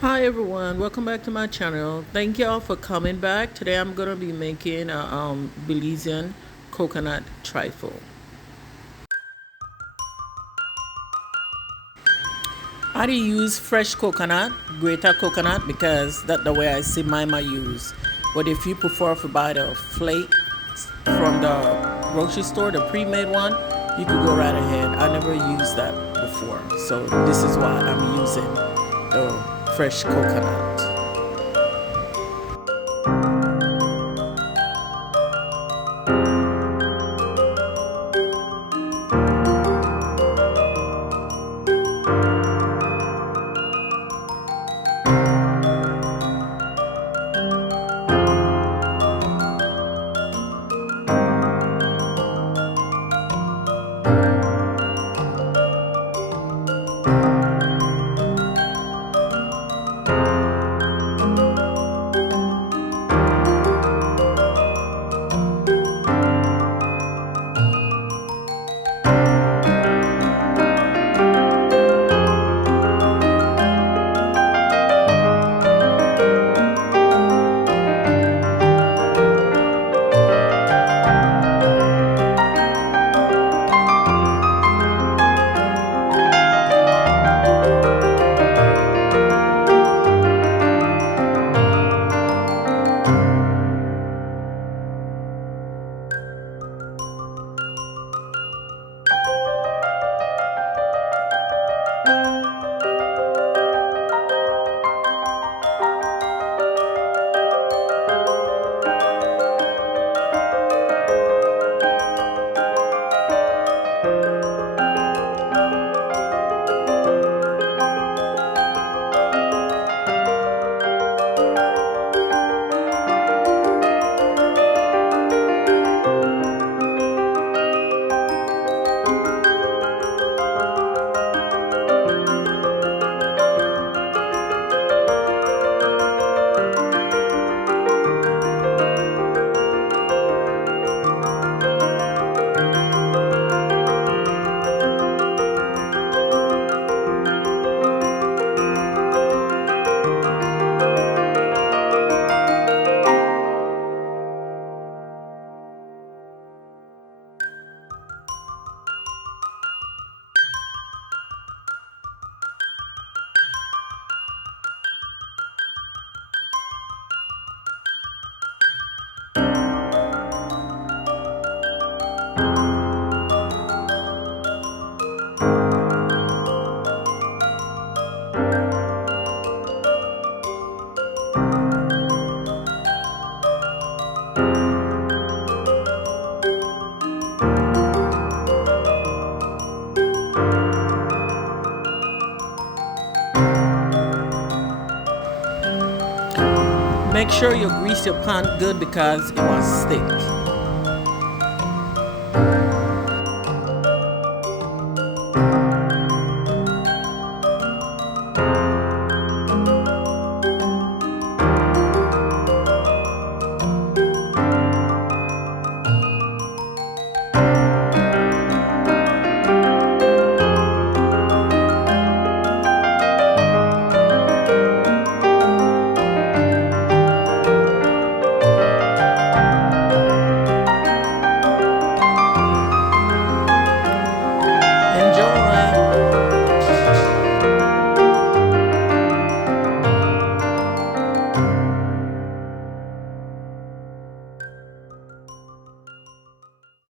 Hi everyone, welcome back to my channel. Thank y'all for coming back. Today I'm gonna be making a Belizean coconut trifle. I do use fresh coconut, grated coconut, because that's the way I see mine I use. But if you prefer to buy the flake from the grocery store, the pre-made one, you could go right ahead. I never used that before, so this is why I'm using the fresh coconut. Make sure you grease your pan good because it was thick.